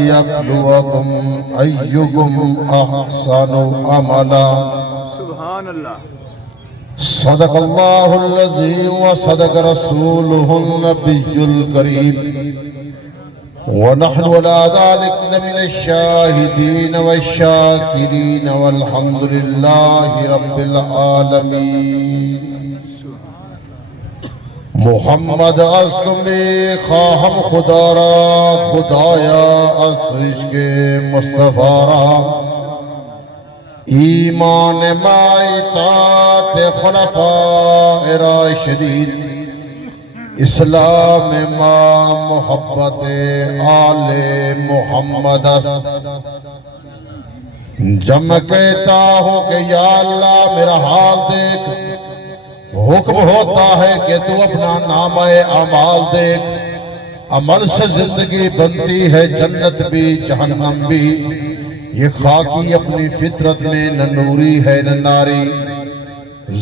ليبلوكم أيكم أحسن عملا سبحان اللہ. صدق الله العظيم وصدق رسوله النبي الكريم ونحن على ذلك من الشاهدين والشاكرين والحمد لله رب العالمين. محمد استمی خواہم خدا را خدایا است عشق مصطفیٰ را ایمان ما اطاعت خلفاء راشدین اسلام ما محبت آل محمد است. جب میں کہتا ہوں کہ یا اللہ میرا حال دیکھ، حکم ہوتا ہے کہ تو اپنا نامہ اعمال دیکھ. عمل سے زندگی بنتی ہے جنت بھی جہنم بھی. یہ خاکی اپنی فطرت میں نہ نوری ہے نہ ناری.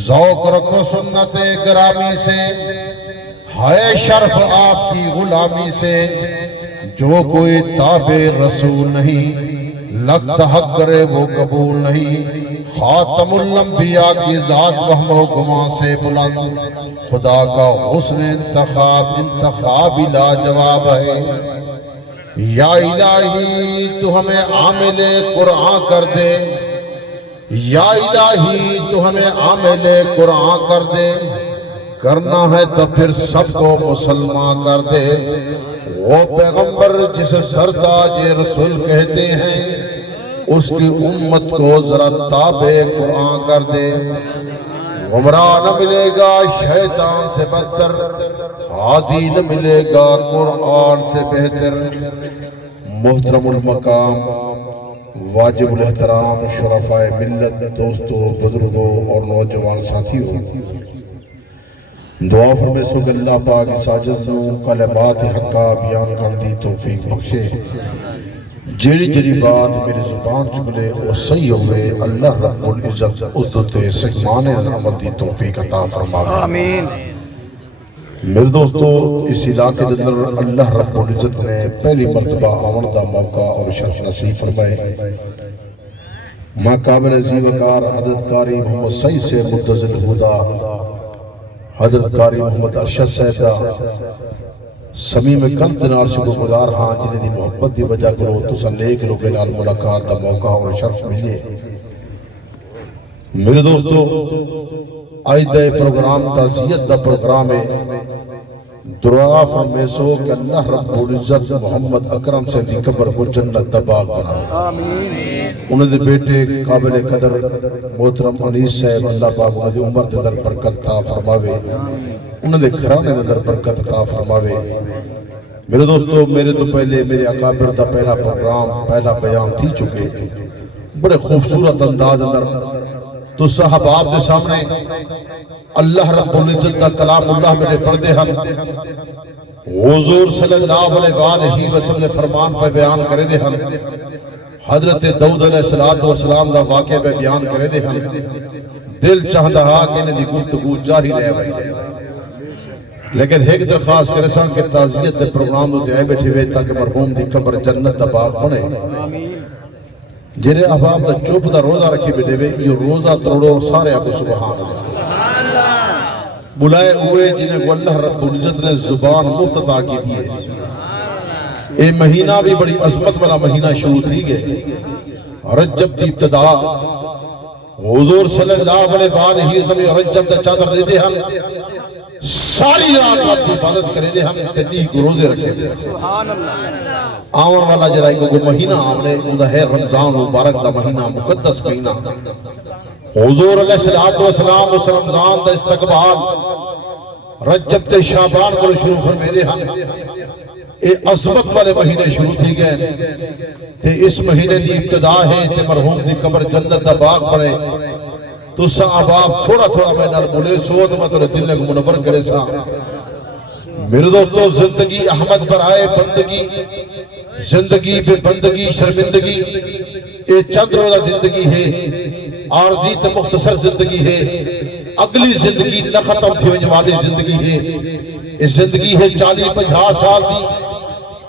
ذوق رکھو سنت گرامی سے، ہے شرف آپ کی غلامی سے. جو کوئی تابع رسول نہیں لگتا حق کرے وہ قبول نہیں. خاتم الانبیاء کی ذات وہم و گمان سے بلند، خدا کا حسن انتخاب لاجواب ہے. یا الہی تو ہمیں عامل قرآن کر دے، یا الہی تو ہمیں عامل قرآن کر دے. کرنا ہے تو پھر سب کو مسلمان کر دے. وہ پیغمبر جسے سرتاج رسول کہتے ہیں اس کی امت کو ذرا تابع قرآن کر دے. گمراہ نہ ملے گا شیطان سے بدتر، ہادی نہ ملے گا قرآن سے بہتر. محترم المقام، واجب الاحترام شرفاء ملت، دوستوں، بزرگوں اور نوجوان ساتھیوں، دعا فرمے سو کہ اللہ پاک اس عاجز نوں کلمات حقہ بیان کرن دی توفیق بخشے. جیڑی جیڑی بات میری زبان چکلے وہ صحیح ہوئے. اللہ رب العزت اس دوتے سکمان عمل دی توفیق عطا فرمائے. آمین. میرے دوستو، اس علاقے اندر اللہ رب العزت نے پہلی مرتبہ آمن دا موقع اور شرف نصیب فرمائے. ماں قابل عزیز وقار حضرت قاری محمد سعید سے متزل ہدا، حضرت قاری محمد ارشد صاحب دا سمیم قلب نال شکر گزار ہاں جنہیں دی محبت دی وجہ کرو تو سن نیک لوگے نال ملاقات دا موقع اور شرف ملے. میرے دوستو، آج دے پروگرام تعزیت دا پروگرام ہے. دعا فرمے سو کہ اللہ رب العزت محمد اکرم سے دی قبر کو جنت دا باغ بنا. آمین. انہیں دے بیٹے قابل قدر محترم انیس صاحب اللہ پاک انہیں دے عمر دے در برکت عطا فرماوے، انہیں دے گھرانے دے در برکت عطا فرماوے. میرے دوستو، میرے تو پہلے میرے اکابر دا پہلا پروگرام پہلا بیان تھی چکے. بڑے خوبصورت انداز اندر تو صحابہ آپ دے سامنے اللہ رب العزت دا کلام اللہ میرے پردے ہم حضور صلی اللہ علیہ وسلم نے فرمان پہ بیان کرے دے ہم. حضرت داؤد علیہ السلام دا واقعہ پہ بیان کرے دے ہم. دل چاہتا ہا کہ انہیں دی گفتگو جاری رہے بھائی، لیکن ایک درخواست کرے سان کہ تعزیت دے پروگرام دے آئے بیٹھے ہوئے تاکہ مرحوم دی قبر جنت دا باغ بنے. جنہیں احباب دا چوپ دا روزہ رکھی بیٹھے ہوئے یہ روزہ تروڑو سارے آپ سبحان اللہ بلائے ہوئے جنہیں کو اللہ رب العزت نے زبان مفت عطا کی دیئے. اے مہینہ بھی بڑی عظمت والا مہینہ شروع تھی گئے. رجب دی ابتدا حضور صلی اللہ علیہ وسلم رجب دا چادر دے دے ہم ساری رات رب دی عبادت کرے دے ہم تنی کو روزے رکھے دے. آون والا جرائی کو مہینہ آمنے اندہ ہے رمضان مبارک دا مہینہ مقدس مہینہ. حضور علیہ السلام اس رمضان دا استقبال رجب تے شعبان کو شروع فرمے دے ہم. اے عظمت والے مہینے شروع تھی گئے تے اس مہینے دی ابتدا ہے تے مرحوم دی قبر جنت دا باغ پڑے. تو صحاباب تھوڑا تھوڑا میں نال بولے سو تو میں تو دل کو منور کرے سا. میرے دوستو، زندگی احمد پر آئے بندگی، زندگی بے بندگی شرمندگی، اے چند روزہ زندگی ہے، عارضی تے مختصر زندگی ہے. اگلی زندگی نہ ختم تھی وجہ والی زندگی ہے. اس زندگی ہے 40-50 سال دی.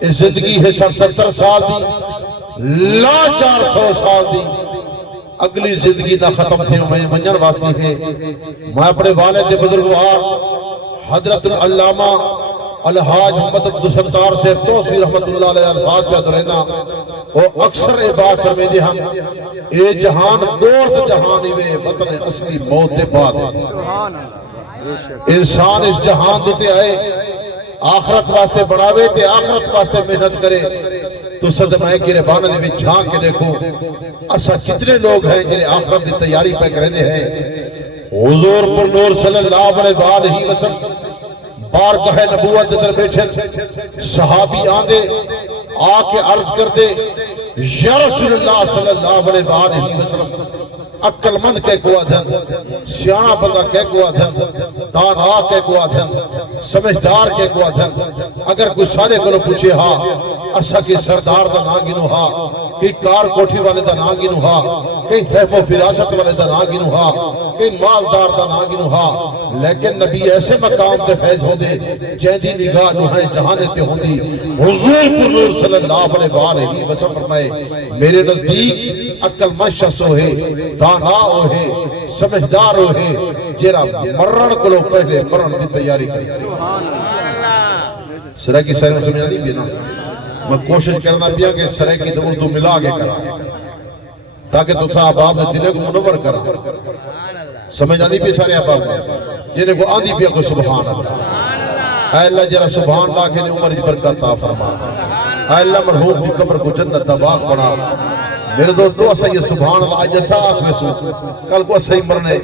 اس زندگی ہے 70 سال دی لا 400 سال دی اگلی زندگی نہ ختم تھی میں منجر واسی ہے میں اپنے والد بزرگوار حضرت العلامہ الحاج محمد عبدالستار سے توسی رحمت اللہ علیہ الفاظ پہ درہنا وہ اکثر بات فرمیدے ہم اے جہان گورد جہانی وے وطن اصلی موت دے بعد سبحان اللہ انسان اس جہان دوتے آئے آخرت واسطے بڑھاوے تے آخرت واسطے محنت کرے تو صدمہ کی ربانہ دے بھی جھانک کے دیکھو اسا کتنے لوگ ہیں جنہیں آخرت دی تیاری پہ کرنے ہیں حضور پر نور صلی اللہ علیہ وسلم بارگاہ نبوت در بیٹھے صحابی آندے آکے عرض کر دے یا رسول اللہ صلی اللہ علیہ وسلم عقل مند کہہ کو آدھن سیانہ بندہ کہہ کو آدھن دانا کہہ کو آدھن سمجھدار کہہ کو آدھن اگر کوئی سارے کو پوچھے ہاں اسا کی سردار دا ناگینو ہاں کئی کار کوٹھی والے دا ناگینو ہاں کئی فہم و فراست والے دا ناگینو ہاں کئی مالدار دا ناگینو ہاں لیکن نبی ایسے مقام تے فیض ہو دے جیدی نگاہ نوہائیں جہانے تے ہوں دی حضور پر نور صلی اللہ علیہ وسلم فرمائے میرے نزدیک عقل مشخص ہوئے دانا ہوئے سمجھدار ہوئے جیرا مرن کو لوگ پہلے مرن دی تیاری کریں سرہ کی سرہ سمجھا نہیں بھی نا میں کوشش کرنا پیا کہ سرہ کی تو اردو ملا کے کرا تاکہ تو صاحب آپ نے دلے کو منور کرا سمجھ آنی پی سارے آپ جنہیں کو آنی پیا کو سبحان اللہ اے اللہ جرہ سبحان اللہ کے لئے عمر کی برکت تا فرما اے اللہ مرحوم کی قبر کو جنت دباغ بنا میرے دوستو اسا یہ سبحان اللہ جیسا آخوے سو کل کو اسا ہی مرنے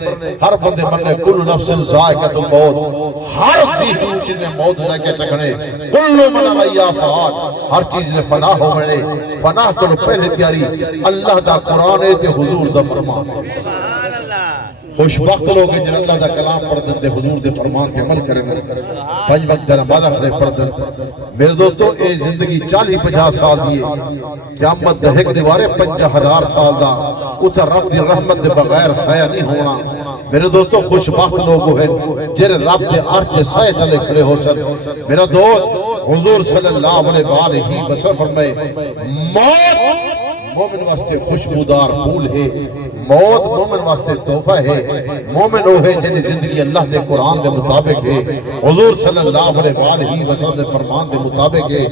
ہر بندے مرنے کل نفس ذائقت الموت ہر چیز نے موت ذائقہ چکھنے کل من علیہ فعال ہر چیز نے فنا ہو مرنے فنا کرو پہلے تیاری اللہ دا قرآن ہے تے حضور دا فرمان خوشبخت لوگ ہیں جن اللہ دا کلام پڑھ دے حضور دے فرمان کے عمل کریں پنج وقت در نمازہ کھڑے پڑھ دیں میرے دوستو اے زندگی 40-50 سال دیئے قیامت دے ایک دیوارے 50,000 سال دا اتھا رب دی رحمت دے بغیر سایہ نہیں ہونا میرے دوستو خوشبخت لوگ ہیں جن رب دے عرش دے سایہ تلے کھڑے ہو سن میرا دوست حضور صلی اللہ علیہ وسلم فرمائے موت مومن واسطے خوشبودار پھول ہے موت مومن واسطے تحفہ ہے مومن وہ ہے جنہیں زندگی اللہ دے قرآن دے مطابق ہے حضور صلی اللہ علیہ وسلم دے فرمان دے مطابق ہے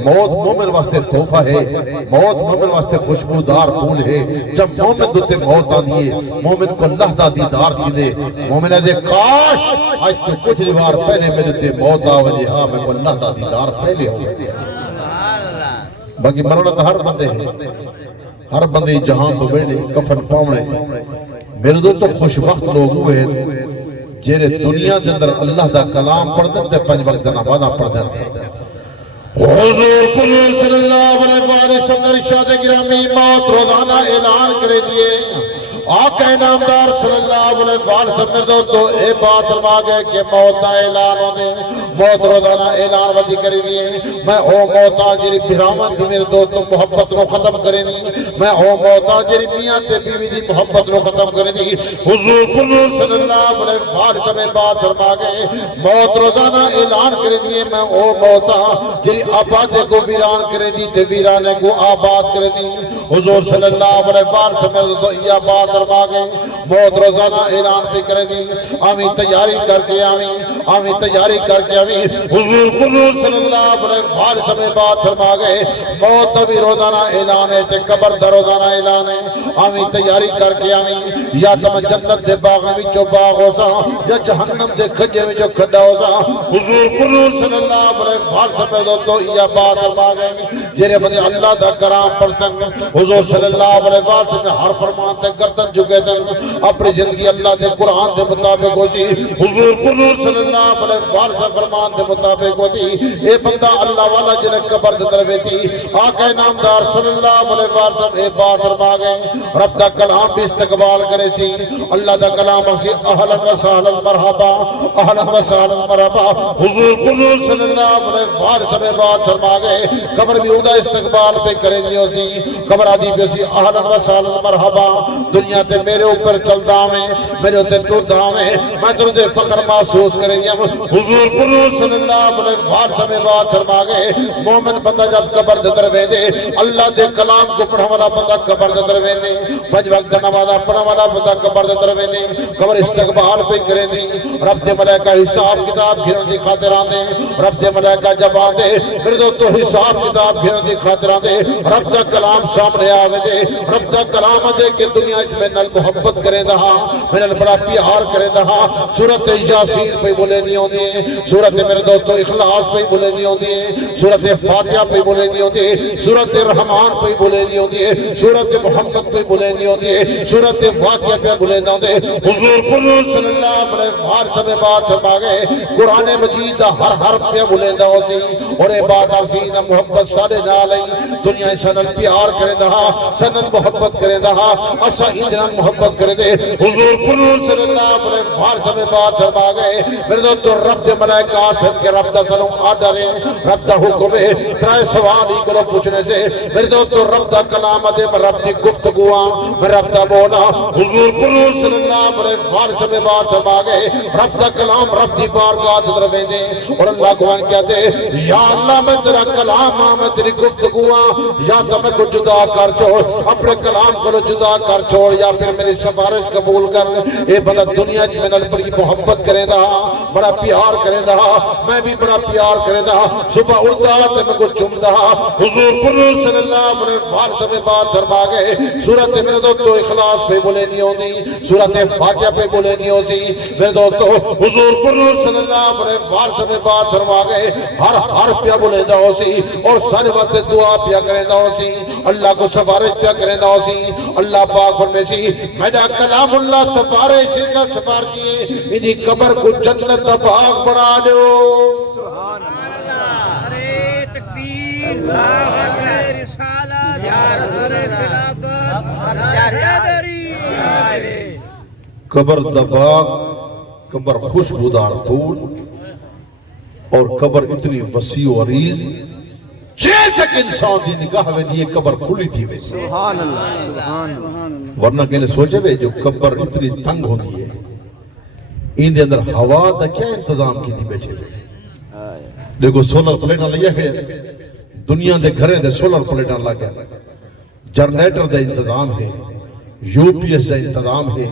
موت مومن واسطے تحفہ ہے موت مومن واسطے خوشبودار پھول ہے جب مومن دوتے موت آنی ہے مومن کو اللہ دا دیدار کی دے مومن دے کاش آج تو کچھ دیوار پہلے میرے تے موت آوجے ہاں میں کو اللہ دا دیدار پہلے ہو گئے باقی مرنا تو ہر بندے ہیں ہر بندے جہاں تو بیٹھے کفن پاونے میرے دو تو خوشبخت لوگ ہوئے جیرے دنیا دے اندر اللہ دا کلام پڑھ دیں تے 5 وقت نمازاں پڑھ دیں حضور صلی اللہ علیہ وسلم ارشاد گرامی موت روزانہ اعلان کرے دیے آقا نامدار صلی اللہ علیہ وسلم دو تو اے بات فرما گئے کہ موت دا اعلان ہو دے موت روزانہ اعلان ودی کرے دیے میں او موتا جری بھرامن دی میرے دوستوں محبت نو ختم کرے دی میں او موتا جری میاں تے بیوی دی محبت نو ختم کرے دی حضور صلی اللہ علیہ وسلم بات فرما گئے موت روزانہ اعلان کرے دیے میں او موتا جری آباد کو ویران کرے دی تے ویرانے کو آباد کرے دی حضور صلی اللہ علیہ وسلم تو یہ بات فرما گئے موت روزانہ اعلان پہ کرے دی آمین تیاری کر کے آمین تیاری کر کے حضور صلی اللہ علیہ وسلم بات فرما گئے موت بھی روزانہ اعلان ہے تے قبر دا روزانہ اعلان ہے آمین تیاری کر کے یا تم جنت دے باغ میں جو باغ ہو سا یا جہنم دے کھجے میں جو کھڈا ہو سا حضور صلی اللہ علیہ وسلم تو یہ بات فرما گئے جرے بندے اللہ دا کرام پڑھتن حضور صلی اللہ علیہ وسلم ہر فرمان تے گردن جھکے دن اپنی زندگی اللہ دے قرآن دے مطابق ہو جی حضور صلی اللہ علیہ وسلم فرمان دے مطابق ہوتی اے بندہ اللہ والا جنہ قبر دے درویتی آقا نامدار صلی اللہ علیہ وسلم اے بات فرما گئے رب دا کلام بھی استقبال کرے سی اللہ دا کلام اسی اہلا و سہلا مرحبا اہلا و سہلا مرحبا حضور صلی اللہ علیہ وسلم بات فرما گئے قبر بھی اودا استقبال پہ کریں گے سی قبر آدھی پہ سی اہلا و سہلا مرحبا دنیا تے میرے اوپر چلدا میں میرے تے ٹردا میں میں تیرے فخر محسوس کریں گا حضور پر صلی اللہ علیہ وسلم بات فرما گئے مومن بندہ جب قبر دے اندر ویندے اللہ دے کلام کو پڑھن والا بندہ قبر دے اندر ویندے پنج وقت نماز پڑھن والا بندہ قبر دے اندر ویندے قبر استقبال پہ کریں دی رب دے ملائکہ حساب کتاب گھرن دی خاطر آندے رب دے ملائکہ جب آندے میرے دوستو حساب کتاب گھرن دی خاطر آندے رب دا کلام سامنے آوے دے رب دا کلام دے کہ دنیا میں نل محبت کرے دہا میں نل بڑا پیار کرے دہا سورت یاسین پہ بولے نہیں ہوندی ہے سورت میرے دوستو اخلاص پہ بولے نہیں ہوندی ہے سورت فاتحہ پہ بولے نہیں ہوندی ہے سورت رحمان پہ بولے نہیں ہوندی ہے سورت محمد پہ بولے نہیں ہوندی ہے سورت واقعہ پہ بولے نہیں ہوندی ہے حضور صلی اللہ علیہ وسلم بات فرما گئے قرآن مجید دا ہر حرف پہ بولے نہیں ہوندی اور اے بات آسین محبت سارے نال دنیا سنن پیار کرے دہا سنن محبت کرے دہا اسا ادھر محبت کرے دے حضور صلی اللہ علیہ وسلم بات فرما گئے میرے دوستو رب دے ملائکہ آسن کے رب دا سلام آڈر ہے رب دا حکم ہے ترائے سوال ہی کرو پوچھنے سے میرے دوستو رب دا کلام دے رب دی گفتگواں رب دا بولا حضور صلی اللہ علیہ وسلم بات فرما گئے رب دا کلام رب دی بارگاہ در ویندے اور اللہ کو ان کہتے یا اللہ میں تیرا کلام میں تیری گفتگواں یا تو میں کو جدا کر چھوڑ اپنے کلام کو جدا کر چھوڑ یا پھر میری سفارش قبول کر اے بلا دنیا جی میں نل بڑی محبت کرے دا بڑا پیار کرے دا میں بھی بڑا پیار کرے دا صبح اڑتا تے میں کو چم دا حضور صلی اللہ علیہ وسلم بات فرما گئے سورت میرے دوستو اخلاص پہ بولے نہیں ہوندی سورت فاتحہ پہ بولے نہیں ہوندی میرے دوستو حضور صلی اللہ علیہ وسلم بات فرما گئے ہر پہ بولے دا ہوسی اور سارے وقت دعا پہ کرے دا ہوسی اللہ کو سفارش پہ کرے دا ہوسی اللہ پاک فرمے سی میرا کلام اللہ سفارش کا سفارشی انہی قبر کو جنت باغ بڑھا دو سبحان اللہ نعرہ تکبیر نعرہ رسالت نعرہ خلافت نعرہ حیدری قبر دا باغ قبر خوشبودار پھول اور قبر اتنی وسیع و عریض چیل تک انسان دی نگاہ میں دیئے قبر کھلی تھی وے سبحان اللہ سبحان اللہ ورنہ کہنے سوچے وے جو قبر اتنی تنگ ہوندی ہے ان دے اندر ہوا دا کیا انتظام کی دی بیٹھے وے دیکھو سولر پلیٹاں لگیا ہے دنیا دے گھرے دے سولر پلیٹاں لگیا جنریٹر دا انتظام ہے یو پی ایس دا انتظام ہے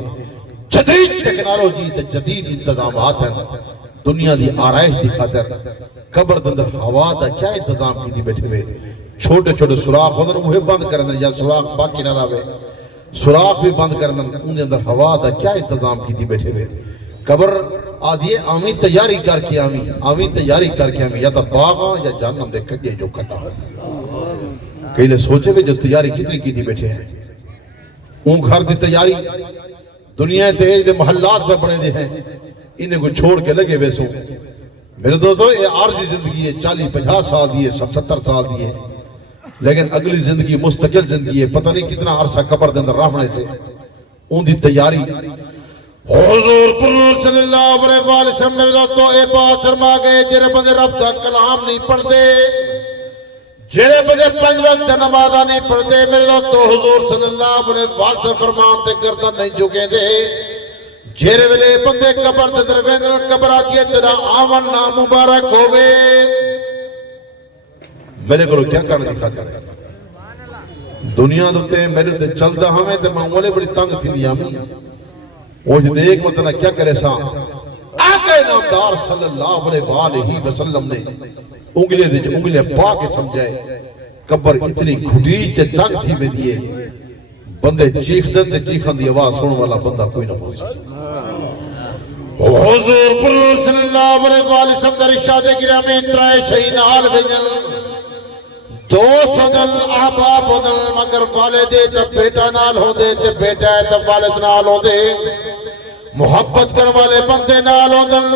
جدید ٹیکنالوجی تے جدید انتظامات ہیں دنیا دی آرائش دی خاطر قبر دے اندر ہوا دا کیا انتظام کی دی بیٹھے ہوئے چھوٹے چھوٹے سوراخ ہوندر وہ بند کرنے یا سوراخ باقی نہ رہے سوراخ بھی بند کرنے ان دے اندر ہوا دا کیا انتظام کی دی بیٹھے ہوئے قبر آدھی آمی تیاری کر کے آمی تیاری کر کے یا تا باغاں یا جہنم دے کجے جو کٹا ہو کئی لے سوچے ہوئے جو تیاری کتنی کی دی بیٹھے ہیں اون گھر دی تیاری دنیا تیج دے محلات پہ بنے دے ہیں انہیں کو چھوڑ کے لگے ویسوں میرے دوستو یہ عارضی زندگی ہے 40-50 سال دیئے 70 سال دیئے لیکن اگلی زندگی مستقل زندگی ہے پتہ نہیں کتنا عرصہ قبر دے اندر رہنے سے ان دی تیاری حضور صلی اللہ علیہ وسلم میرے دوستو اے بات فرما گئے جرے بندے رب دا کلام نہیں پڑھ دے جرے بندے 5 وقت نمازہ نہیں پڑھ دے میرے دوستو حضور صلی اللہ علیہ وسلم فرمان تے گردن نہیں جھکے دے جیرے ویلے بندے قبر دے درویندے قبر آتی ہے تیرا آون نام مبارک ہوئے میرے کو کیا کرنے دکھاتے ہیں دنیا دوتے میرے تے چلتا ہمیں تے معمولے بڑی تنگ تھی دیا ہمیں وہ جن ایک مطلع کیا کرے سا آقا نامدار صلی اللہ علیہ وسلم نے انگلے پاک سمجھائے قبر اتنی گھٹیج تے تنگ تھی میں دیئے بندے چیخ دن تے چیخن دی آواز سننے والا بندہ کوئی نہ ہو سکتا حضور صلی اللہ علیہ وسلم در ارشاد گرامی ترائے شہید حال بجن دوست دل احباب دل مگر والدے تے بیٹا نال ہو دے تے بیٹا ہے تے والد نال ہو دے محبت کر والے بندے نال ہو دل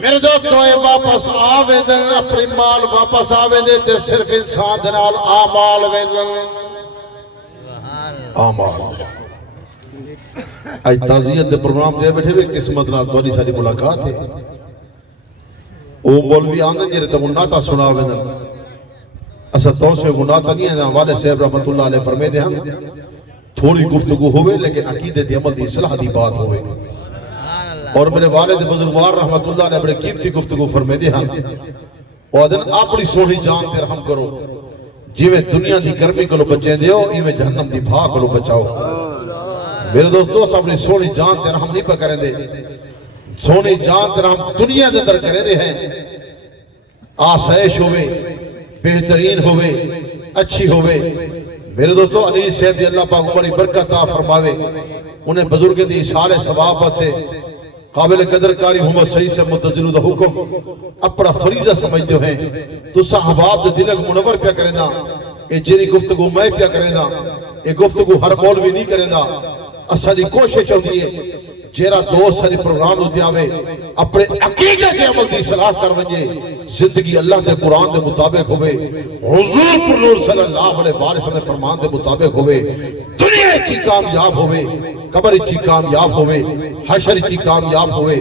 میرے دوستو اے واپس آوے دل اپنی مال واپس آوے دے تے صرف انسان دے نال آمال وے دل آمال آج تعزیت دے پروگرام دے بیٹھے ہوئے قسمت نال دوری ساری ملاقات ہے او مولوی آنگن جیرے تو مناتا سنا ویدن اسا تو سے مناتا نہیں ہے والد صاحب رحمت اللہ علیہ فرمے دے ہم تھوڑی گفتگو ہوئے لیکن عقیدت عمل دی اصلاح دی بات ہوئے. اور میرے والد بزرگوار رحمت اللہ نے بڑے قیمتی گفتگو فرمے دے ہم اور دن اپنی سونی جان تے رحم کرو جیویں دنیا دی گرمی کو بچے دیو ایویں جہنم دی بھاگ کو بچاؤ. میرے دوستو اپنی سونی جان تے رحم نہیں پہ کریں دے, سونی جان تے رحم دنیا دے اندر کریں دے ہیں. آسائش ہوئے, بہترین ہوئے, اچھی ہوئے. میرے دوستو علی صاحب دی اللہ پاک بڑی برکت عطا فرماوے, انہیں بزرگ دی اشارِ ثواب سے قابل قدر کاری محمد صحیح سے متجلو دا حکم اپنا فریضہ سمجھتے ہیں تو صحباب دے دلک منور پیا کریں دا. اے جنی گفتگو میں پیا کریں دا, اے گفتگو ہر مولوی نہیں کریں دا. اسا دی کوشش ہوتی ہے جیرا دوست ساری پروگرام ہوتی آوے اپنے عقیدہ کے عمل دی صلاح کر ونجے, زندگی اللہ دے قرآن دے مطابق ہوئے, حضور پر نور صلی اللہ علیہ وسلم فرمان دے مطابق ہوئے, دنیا کی کامیاب ہوئے, قبر کی کامیاب ہوئے, حشر کی کامیاب ہوئے,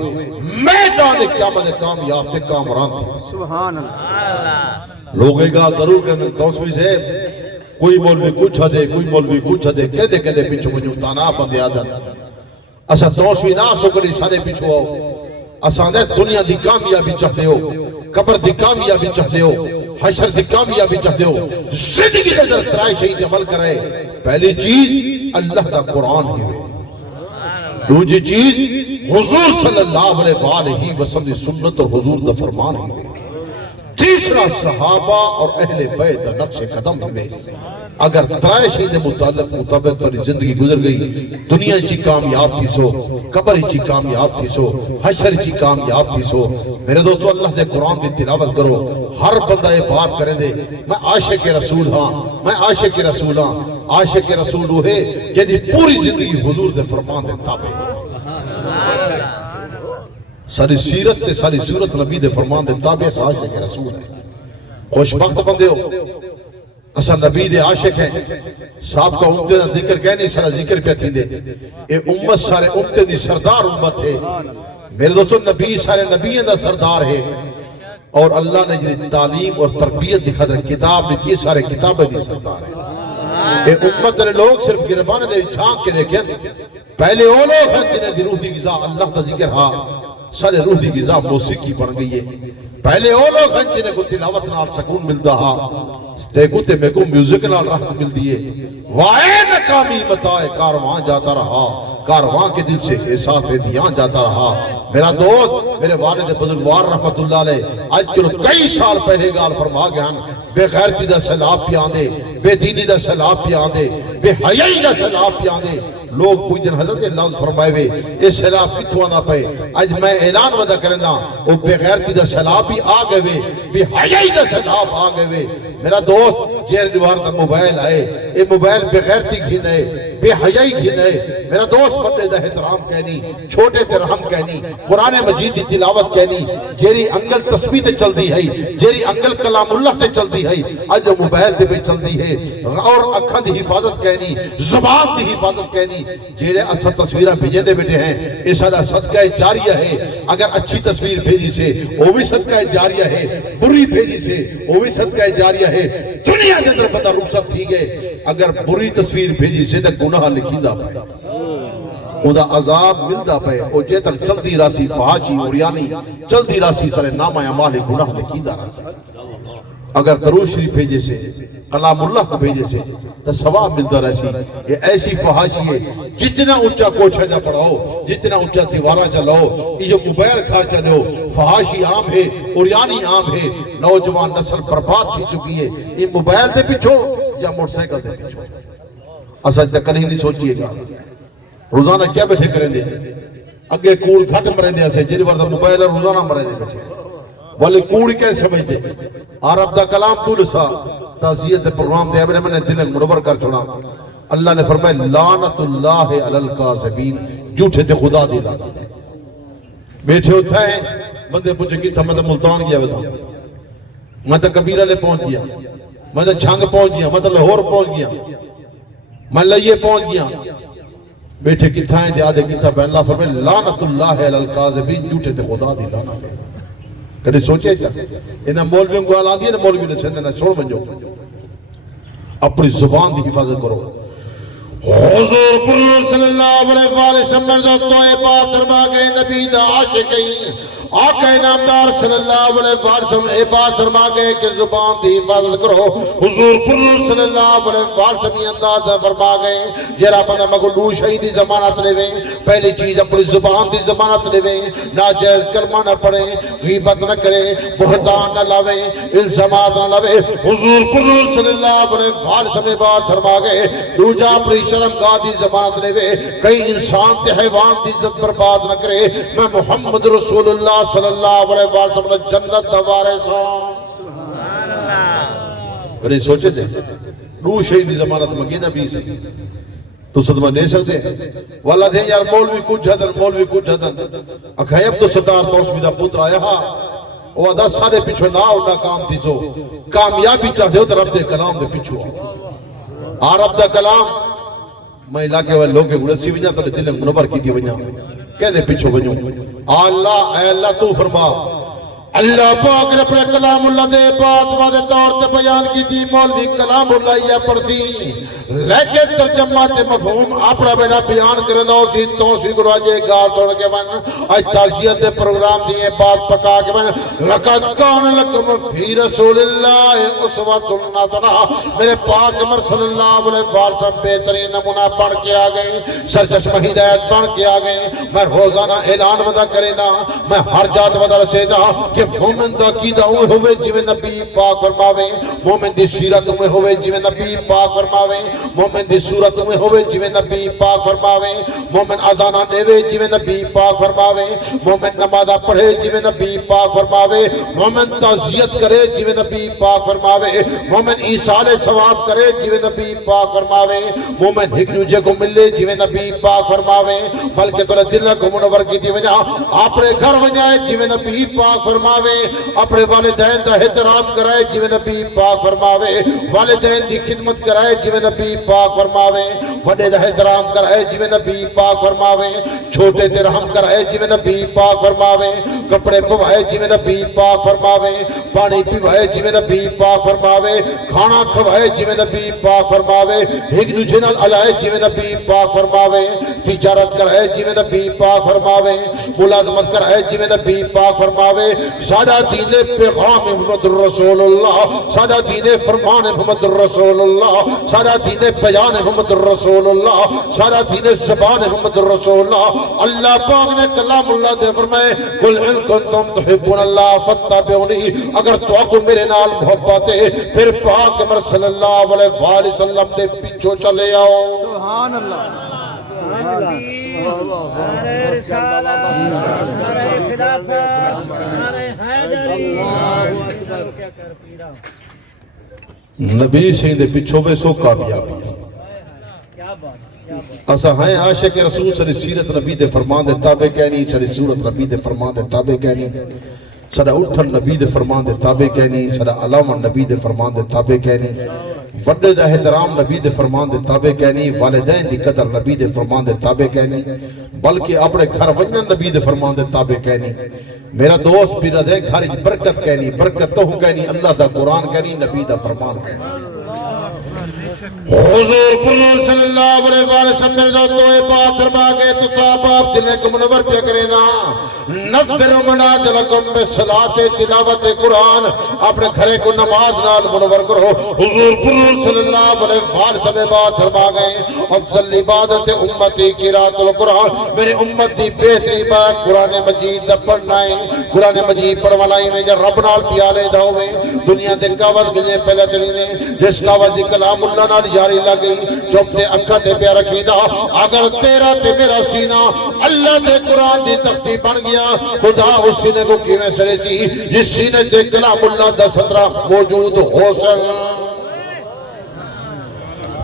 میدان قیامت کامیاب تے کامران تھے. سبحان اللہ. لوگے گا ضرور کہنے توسوی سے کوئی مولوی کچھ دے, کوئی مولوی کچھ دے, کہدے پیچھو مجھو تانا بندے آدھن. اسا توسوی نہ سکلی سارے پیچھو آؤ. اسا دے دنیا دی کامیابی چاہتے ہو, قبر دی کامیابی چاہتے ہو, حشر دی کامیابی چاہتے ہو, زندگی کے در ترائے شہید عمل کرے. پہلی چیز اللہ دا قرآن ہی ہوئے, دوسری چیز حضور صلی اللہ علیہ وسلم سنت اور حضور دا فرمان ہی ہوئے, تیسرا صحابہ اور اہل بیت دا نقش قدم ہوئے. اگر ترائے شہید مطابق تو زندگی گزر گئی, دنیا چی کامیاب تھی سو, قبر چی کامیاب تھی سو, حشر چی کامیاب تھی سو. میرے دوستو اللہ دے قرآن دی تلاوت کرو, ہر بندہ یہ بات کریں دے میں عاشق رسول ہاں, میں عاشق رسول ہاں. عاشق رسول وہ ہے کہ دی پوری زندگی حضور دے فرمان دے تابع, ساری سیرت تے ساری صورت نبی دے فرمان دے تابع عاشق رسول ہے. خوشبخت بندے ہو, اسا نبی دے عاشق ہیں. صاحب کا امت دا ذکر کہنے سارا ذکر پہ تھی دے, اے امت سارے امت دی سردار امت ہے. میرے دوستو نبی سارے نبیوں دا سردار ہے, اور اللہ نے جنہیں تعلیم اور تربیت دکھا در کتاب نے دی سارے کتابیں دی سردار ہے. اے امت نے لوگ صرف گربانے دے چھانک کے دیکھیں, پہلے وہ لوگ ہیں جنہیں دی روح دی غذا اللہ دا ذکر ہاں, سارے روح دی غذا موسیقی بن گئی ہے. پہلے وہ لوگ ہیں جنہیں کو تلاوت نال سکون ملتا ہاں, دیکھو تے میں کو میوزک نال راحت مل دیئے. وائے نکامی بتائے کاروان جاتا رہا, کاروان کے دل سے احساس دیان جاتا رہا. میرا دوست میرے والد بزرگوار رحمت اللہ علیہ آج کلو کئی سال پہلے گال فرما گیا ہن, بے غیرتی دا سیلاب پہ آندے, بے دینی دا سیلاب پہ آندے, بے حیائی دا سیلاب پہ آندے. لوگ پوچھن حضرت اللہ فرمائے ہوئے یہ سیلاب کتھوں آنا پہ. آج میں اعلان ودا کرنا وہ بے غیرتی دا سیلاب بھی آ گئے, بے حیائی دا سیلاب آ گئے. میرا دوست جیر جوار دا موبائل آئے, یہ موبائل بے غیرتی گھن ہے, بے حیائی گھن ہے. میرا دوست بندے دا احترام کہنی, چھوٹے تے رحم کہنی, قرآن مجید دی تلاوت کہنی, جیری انگل تسبیح تے چل دی ہے, جیری انگل کلام اللہ تے چل دی ہے, آج جو موبائل تے بھی چل دی ہے. اور اکھا دی حفاظت کہنی, زبان دی حفاظت کہنی. جیرے اثر تصویرہ بھیجے دے بیٹے ہیں, اس صدا صدقہ جاریہ ہے. اگر اچھی تصویر بھیجی سے وہ بھی صدقہ جاریہ ہے, بری بھیجی سے وہ بھی صدقہ جاریہ ہے. دنیا کے اندر بندہ رخصت تھی گئے, اگر بری تصویر بھیجی سے تو گناہ لکھی دا پائے, اُنہا عذاب ملدا پائے. اور جے تک چلدی راسی فحاشی اوریانی, چلدی راسی سارے نام اعمال گناہ لکھی دا راسی. اگر درود شریف بھیجے سے, کلام اللہ کو بھیجے سے تو ثواب ملتا رہسی. یہ ایسی فحاشی ہے, جتنا اونچا کوچھا جا پڑھاؤ, جتنا اونچا دیوارہ چلاؤ, یہ جو موبائل کھار چلو, فحاشی عام ہے, اوریانی عام ہے. نوجوان نسل برباد تھی چکی ہے یہ موبائل دے پیچھو یا موٹر سائیکل دے پیچھو. اسا کہیں نہیں سوچئے گا روزانہ کیا بیٹھے کریں دے, اگے کوڑ گھٹ مرے دے اسے جنہی وردہ موبائل روزانہ مرے دے بیٹھے. والے کوڑی کہہ سمجھتے عرب دا کلام تو لسا تعزیت دے پروگرام دے ابنے میں نے دل منور کر چھوڑا. اللہ نے فرمائے لعنت اللہ علی الکاذبین, جھوٹے تے خدا دی لعنت. بیٹھے ہوتا ہے بندے پوچھے کی تھا میں تو ملتان گیا بتا, میں تو کبیرہ لے پہنچ گیا, میں تو چھنگ پہنچ گیا, میں تو لاہور پہنچ گیا, میں لئیے پہنچ گیا. بیٹھے کتھائیں دے آدھے کتھا پہ اللہ فرمائے لعنت اللہ علی الکاذبین, جھوٹے تے خدا دی لعنت. کدھے سوچے کیا انہاں مولویوں کو آلا دیا نا, مولویوں نے سندھنا چھوڑ بنجو. اپنی زبان دی حفاظت کرو. حضور پر صلی اللہ علیہ وسلم جو توئے بات فرما گئے نبی دا عاشقین آقا نامدار صلی اللہ علیہ وسلم اے بات فرما گئے کہ زبان دی حفاظت کرو. حضور پر صلی اللہ علیہ وسلم یہ انداز فرما گئے جرا بندہ مگلو شہیدی ضمانت لے وے پہلی چیز اپنی زبان دی ضمانت لے وے ناجائز کلمہ نہ پڑھے غیبت نہ کرے بہتان نہ لاوے الزامات نہ لاوے. حضور پر صلی اللہ علیہ وسلم بات فرما گئے دوجا اپنی شرمگاہ دی ضمانت لے وے کئی انسان تے حیوان دی عزت برباد نہ کرے. میں محمد رسول اللہ صلی اللہ علیہ وسلم جنت دا وارث ہوں. سبحان اللہ. کبھی سوچے تھے روح شہیدی ضمانت مگی نبی سے تو صدمہ دے سکتے ہیں والا دیں یار مولوی کچھ حدن اکھائی اب تو ستار توسمیدہ پتر آیا ہاں وہ ادا سارے پچھو نہ ہونا کام تھی سو کامیابی چاہتے ہو تو رب دے کلام دے پچھو آ رب دا کلام میں علاقے والے لوگ گھڑے سی ونجا تو دل منور کی دی ونجا کہہ دے پچھو ونجو اللہ اے اللہ تو فرما اللہ پاک نے اپنے کلام اللہ دے بات وعدے طور تے بیان کی تھی مولوی کلام اللہ یہ پڑھتی لیکن ترجمہ تے مفہوم اپنا بینا بیان کرے دا اسی توسی کرو آجے گال چھوڑ کے بن آج تعزیت دے پروگرام دیئے بات پکا کے بن لقد کان لکم فی رسول اللہ اسوۃ حسنہ میرے پاک عمر صلی اللہ علیہ وسلم بہترین نمونہ پڑھ کے آ گئے سرچشمہ ہدایت پڑھ کے آ گئے. میں روزانہ اعلان ودا کرے دا میں ہر جات ودا رسے دا کہ مومن دا عقیدہ ہوئے جویں نبی پاک فرماوے مومن دی سیرت میں ہوئے جویں نبی پاک فرماوے مومن دی صورت میں ہوئے جویں نبی پاک فرماوے مومن اذانہ دیوے جویں نبی پاک فرماوے مومن نمازہ پڑھے جویں نبی پاک فرماوے مومن تعزیت کرے جویں نبی پاک فرماوے مومن ایصال ثواب کرے جویں نبی پاک فرماوے مومن ایک دوسرے کو ملے جویں نبی پاک فرماوے بلکہ تھوڑا دل کو منور کی دی وجہ اپنے گھر وجائے جویں نبی پاک فرماوے اپنے والدین دا احترام کرائے جویں نبی پاک فرماوے والدین دی خدمت کرائے جویں نبی پاک فرماوے بڑے دا احترام کرائے جویں نبی پاک فرماوے چھوٹے تے رحم کرائے جویں نبی پاک فرماوے کپڑے پوائے جویں نبی پاک فرماوے پانی پیوائے جویں نبی پاک فرماوے کھانا کھوائے جویں نبی پاک فرماوے ایک دوسرے نال الائے جویں نبی پاک فرماوے تجارت کرائے جویں نبی پاک فرماوے ملازمت کرائے جویں نبی پاک فرماوے. سادہ دین پیغام محمد رسول اللہ سادہ دین فرمان محمد رسول اللہ سادہ دین بیان محمد رسول اللہ سادہ دین زبان محمد رسول اللہ. اللہ پاک نے کلام اللہ دے فرمائے قل ان کنتم تحبون اللہ فاتبعونی اگر تو کو میرے نال محبت ہے پھر پاک عمر صلی اللہ علیہ وآلہ وسلم دے پیچھو چلے آؤ. سبحان اللہ نعرہ رسالت نعرہ خلافت نعرہ حیدری کیا کر پیرا نبی سے دے پیچھو بے سو کامیابی کیا بات اسا ہیں عاشق رسول صلی سیرت نبی دے فرمان دے تابع کہنی صلی صورت نبی دے فرمان دے تابع کہنی سارا اٹھن نبی دے فرمان دے تابع کہنی سارا علامہ نبی دے فرمان دے تابع کہنی وڈے دا احترام نبی دے فرمان دے تابع کہنی والدین دی قدر نبی دے فرمان دے تابع کہنی بلکہ اپنے گھر ونجن نبی دے فرمان دے تابع کہنی. میرا دوست پیرا دے گھر برکت کہنی برکت تو کہنی اللہ دا قرآن کہنی نبی دا فرمان کہنی. حضور پر صلی اللہ علیہ وسلم مرزا توئے بات فرما گئے تو صاحب آپ دل کو منور پہ کرے نا نفر منادلکم بصلاۃ تلاوت قرآن اپنے گھرے کو نماز نال منور کرو. حضور پر صلی اللہ علیہ وسلم بات فرما گئے افضل عبادت امتی قرات القرآن میرے امت دی بہتری بات قرآن مجید دا پڑھنا ہے. قرآن مجید پڑھوالائی میں جب رب نال پیالے دا ہوئے دنیا دے کاوت گزے پہلے ترینے جس کاوت دی کلام اللہ نال جاری لگئی چوپتے اکھا تے پیارا کیدا اگر تیرا تے میرا سینہ اللہ دے قرآن دی تختی بن گیا خدا اس سینے کو کیویں سرے سی جس سینے تے کلام اللہ دا صدرہ موجود ہو سن.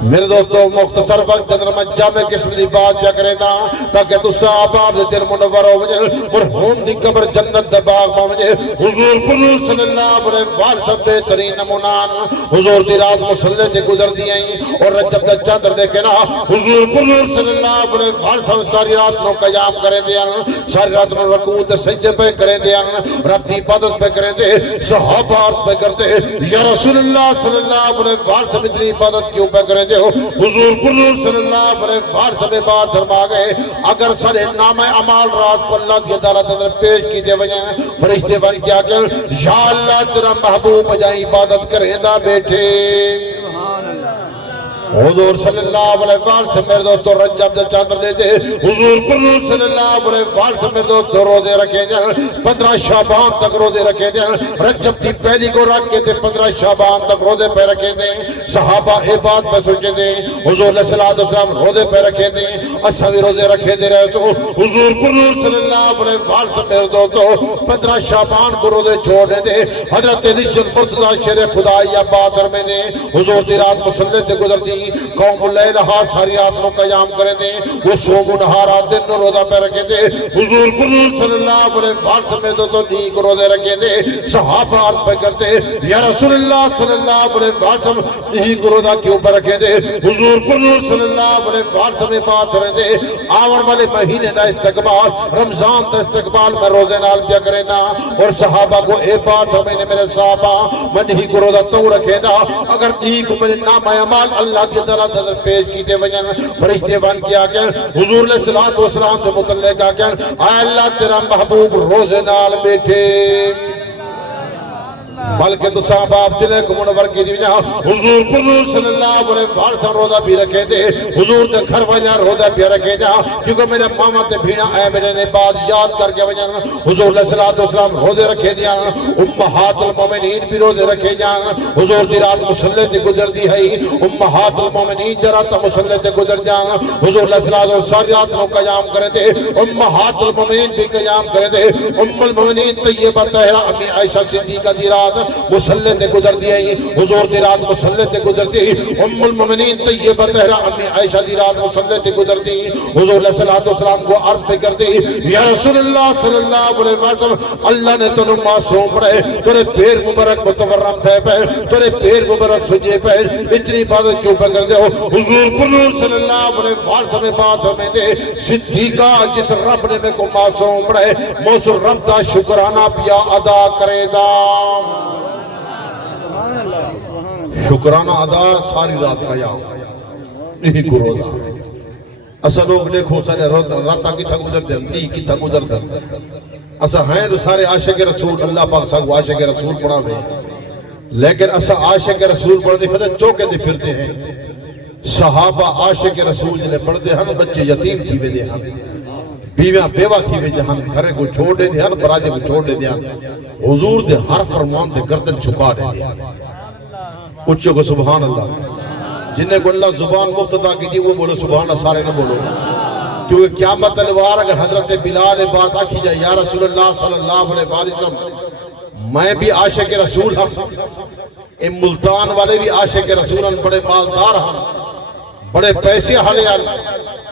میرے دوستو مختصر وقت اندر میں جامع قسم دی بات جا کرے دا تاکہ تو صاحب آپ دے دل منور ہو وجل مرحوم دی قبر جنت دا باغ مانجے. حضور پر صلی اللہ علیہ وسلم بہترین نمونان حضور دی رات مسلح تے گزر دی آئیں اور رجب دا چادر دیکھے نا حضور پر صلی اللہ علیہ وسلم ساری رات نو قیام کرے دیا ساری رات نو رکوع تے سجدے پہ کرے دیا رب دی عبادت پہ کرے دے صحابات پہ کرتے یا رسول اللہ صلی اللہ علیہ وسلم اتنی عبادت کیوں پہ کرے دے ہو حضور صلی اللہ علیہ وسلم بات فرما گئے اگر سارے نام اعمال رات کو اللہ کی عدالت اندر پیش کی دے وجہ فرشتے بن کیا کہ یا اللہ تیرا محبوب جائیں عبادت کریں دا بیٹھے حضور صلی اللہ علیہ وسلم میرے دوستو رجب دے چاندر لے دے حضور صلی اللہ علیہ وسلم میرے دوستو روزے رکھے جائیں 15 شعبان تک روزے رکھے جائیں رجب دی پہلی کو رکھ کے دے 15 شعبان تک روزے پہ رکھے دیں صحابہ اے بات پہ سوچے دیں حضور علیہ السلام روزے پہ رکھے دیں اسا بھی روزے رکھے دے رہے سو حضور صلی اللہ علیہ وسلم میرے دوستو 15 شعبان کو روزے چھوڑے دے حضرت علی مرتضی شیر خدائی بات میں دیں حضور دی رات مسلح تے گزر دی قوم اللیل ہاں ساری رات کو قیام کرے دیں وہ صوم نہارات دن روزہ پہ رکھے دے حضور صلی اللہ علیہ وسلم میں تو نیک روزے رکھے دے صحابہ عرض پہ کرتے یا رسول اللہ صلی اللہ علیہ وسلم نیک روزہ کیوں پہ رکھے دے حضور صلی اللہ علیہ وسلم بات کرے دے آور والے مہینے دا استقبال رمضان دا استقبال میں روزے نال پیا کرے دا اور صحابہ کو اے بات ہمیں نے میرے صحابہ میں نیک روزہ تو رکھے دا اگر نیک میں نام اعمال اللہ کی عدالت اندر پیش کیتے وجہ فرشتے بن کیا کہ حضور علیہ السلام سے متعلق آ کہ اے اللہ تیرا محبوب روزے نال بیٹھے بلکہ تو صحابہ عبداللہ کو منور کی دی وجہ حضور صلی اللہ علیہ وسلم روزہ بھی رکھے دے حضور دے گھر وجہ روزہ بھی رکھے دے کیونکہ میرے ماما تے بھینا اے میرے نے بات یاد کر کے وجہ حضور علیہ السلام روزے رکھے دیا امہات المومنین بھی روزے رکھے جا حضور دی رات مسلح تے گزر دی ہے امہات المومنین جرات مسلح تے گزر جا حضور علیہ السلام ساری رات کو قیام کرے دے امہات المومنین بھی قیام کرے دے ام المومنین طیبہ طاہرہ امی عائشہ صدیقہ دی رات مسلح تے گزر دی ہے حضور دی رات مسلح تے گزر دی ام المومنین طیبہ طاہرہ امی عائشہ دی رات مسلح تے گزر دی حضور علیہ السلام کو عرض پہ کر دی یا رسول اللہ صلی اللہ علیہ وسلم اللہ نے تو معصوم رہے تورے پیر مبارک متورم تھے پہ تورے پیر مبارک سجے پہ اتنی بات کیوں پہ کر دے ہو حضور صلی اللہ علیہ وسلم بات ہمیں دے صدیقہ جس رب نے میں کو معصوم رہے موصول رب دا شکرانہ پیا ادا کرے دا شکرانہ ادا ساری رات کا یا نہیں کو روزہ اسا لوگ دیکھو سارے راتاں کی تھا گزر دیں نہیں کی تھا گزر دیں اسا ہیں تو سارے عاشق رسول اللہ پاک ساگو عاشق رسول پڑھا میں لیکن اسا عاشق رسول پڑھ دے خدا چوکے دے پھرتے ہیں صحابہ عاشق رسول جنہیں پڑھ دے ہن بچے یتیم تھی وے دے ہن بیویاں بیوہ تھی وے جہاں گھرے کو چھوڑ دے دے ہن براجے کو چھوڑ دے دے ہن حضور دے ہر فرمان دے گردن چھکا دے دے ہن اچھو کو سبحان اللہ جنہیں کو اللہ زبان مفتدہ کی دی وہ بولو سبحان اللہ سارے نہ بولو کیونکہ قیامت الوار اگر حضرت بلال بات آکھی جائے یا رسول اللہ صلی اللہ علیہ وسلم میں بھی عاشق رسول ہم ام ملتان والے بھی عاشق رسول ہم بڑے مالدار ہم بڑے پیسے حالے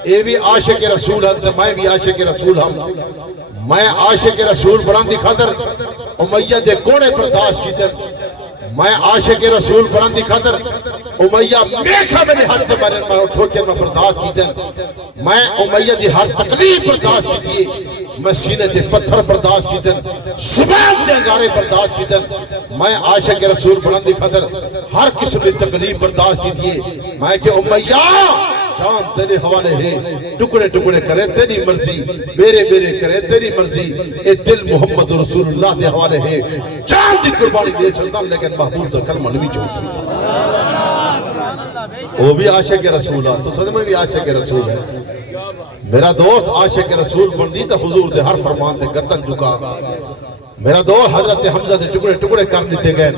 اے بھی عاشق رسول ہم میں بھی عاشق رسول ہم میں عاشق رسول بڑھان دکھا در امیہ دے کوڑے برداشت کی در میں عاشق رسول بڑھان دکھا در امیہ میکھا میں نے حد تبارن میں ٹھوکر میں برداشت کی در میں امیہ دی ہر تکلیف برداشت کی دیئے میں سینے دے پتھر برداشت کی در سبان دے انگارے برداشت کی در میں عاشق رسول بڑھان دکھا در ہر قسم دی تکلیف برداشت کی دیئے میں کہ امیہ جان تیرے حوالے ہے ٹکڑے ٹکڑے کرے تیری مرضی میرے میرے کرے تیری مرضی اے دل محمد رسول اللہ دے حوالے ہے جان دی قربانی دے سکتا لیکن محبوب دا کلمہ نبی چھوڑتی وہ بھی عاشق رسول ہے تو صدمہ بھی عاشق رسول ہے میرا دوست عاشق رسول بندی تا حضور دے ہر فرمان دے گردن چکا میرا دوست حضرت حمزہ دے ٹکڑے ٹکڑے کر دیتے گئے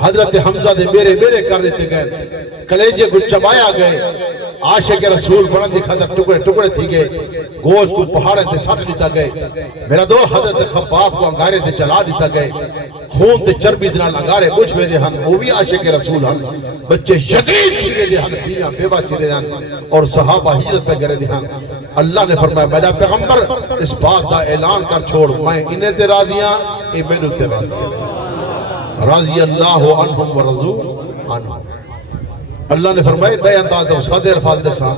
حضرت حمزہ دے میرے میرے کر دیتے گئے کلیجے کو چبایا گئے عاشق رسول بڑھن دکھا تھا ٹکڑے ٹکڑے تھی گئے گوشت کو پہاڑے تے سٹ دیتا گئے میرا دو حضرت خباب کو انگارے تے جلا دیتا گئے خون تے چربی دنال انگارے بچھ میں دے ہن وہ بھی عاشق رسول ہن بچے یتیم چلے دے ہن بیویاں بیوہ چلے دے ہن اور صحابہ ہجرت پہ گرے دے ہن اللہ نے فرمایا میرا پیغمبر اس بات کا اعلان کر چھوڑ میں انہیں تے راضیاں اے میرے تے راضیاں رضی اللہ عنہم ورضو عنہم اللہ نے فرمایا بے انداز دو سادے الفاظ دسا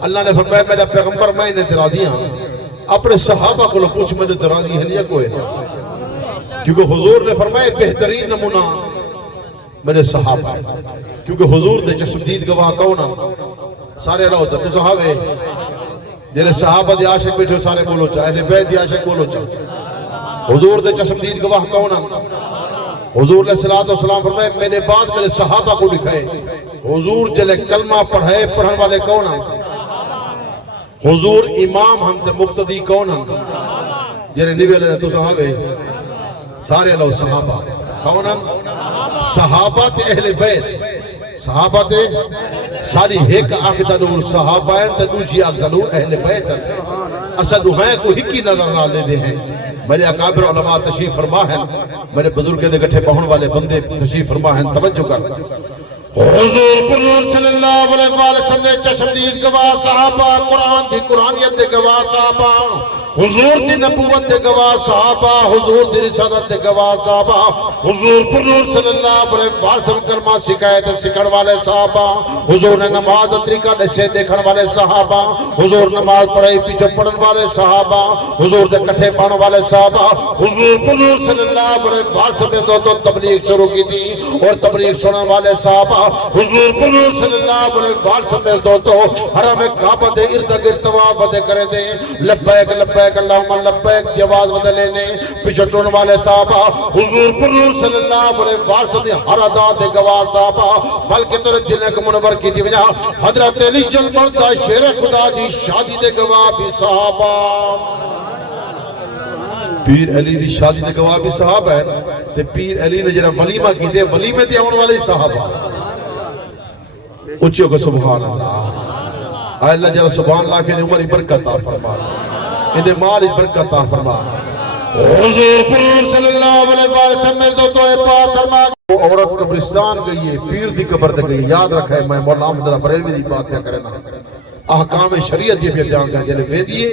اللہ نے فرمایا میرا پیغمبر میں انہیں تے راضیاں اپنے صحابہ کو پوچھ میں تے راضی ہیں یا کوئی نہ کیونکہ حضور نے فرمایا بہترین نمونہ میرے صحابہ ہیں کیونکہ حضور دے چشمدید گواہ کون ہیں سارے اللہ ہوتا تو صحابے جنہیں صحابہ دے عاشق بیٹھے سارے بولو چاہے اہل بیت دے عاشق بولو چاہے حضور دے چشمدید گواہ کون ہیں حضور علیہ السلام فرمائے میں نے بعد میرے صحابہ کو لکھائے حضور جلے کلمہ پڑھائے پڑھن والے کون ہیں حضور امام ہم تے مقتدی کون ہیں جنہیں نبی علیہ تو صحابے سارے اللہ صحابہ کون ہیں صحابہ تے اہل بیت صحابہ تے ساری ایک آخدنور صحابہ ہیں تے دوسری آخدنور اہل بیت ہیں اسد ہیں کو ہکی نظر نہ لے دے ہیں میرے اکابر علماء تشریف فرما ہیں میرے بزرگ دے گٹھے پہن والے بندے تشریف فرما ہیں توجہ کر حضور صلی اللہ علیہ وسلم نے چشمدید گواہ صحابہ قرآن دی قرآنیت دے گواہ صحابہ حضور دی نبوت دے گواہ صحابہ حضور دی رسالت دے گواہ صحابہ حضور صلی اللہ علیہ وسلم کلمہ سکھائے تے سکھن والے صحابہ حضور نے نماز طریقہ نشے دیکھن والے صحابہ حضور نماز پڑھائی پیچھے پڑھن والے صحابہ حضور دے کٹھے پانے والے صحابہ حضور صلی اللہ علیہ وسلم نے دو تبلیغ شروع کی تھی اور تبلیغ سننے والے صحابہ حضور صلی اللہ علیہ وسلم نے دو حرم کعبہ دے ارد گرد طواف کرے دے لبیک لبیک اللہم لبیک کی آواز بدلے نے پیچھے ٹون والے صحابہ حضور صلی اللہ علیہ وسلم نے ہر ادا دے گواہ صحابہ بلکہ تر جنہیں کو منور کی دی وجہ حضرت علی جل مرزا شیر خدا دی شادی دے گواہ بھی صحابہ پیر علی دی شادی دے گواہ بھی صحابہ ہے تے پیر علی نے جنہیں ولیمہ کی دے ولیمہ تے آن والے صحابہ اچھو کو سبحان اللہ آئے اللہ جل سبحان اللہ کے عمری برکت آ فرما انہیں مال برکت عطا فرما حضور صلی اللہ علیہ وسلم میرے دو توئے پاک فرما وہ عورت قبرستان گئی ہے پیر دی قبر دے گئی یاد رکھے میں مولا احمد بریلوی دی بات کیا کرنا احکام شریعت یہ بھی جان گیا جلے ویدیے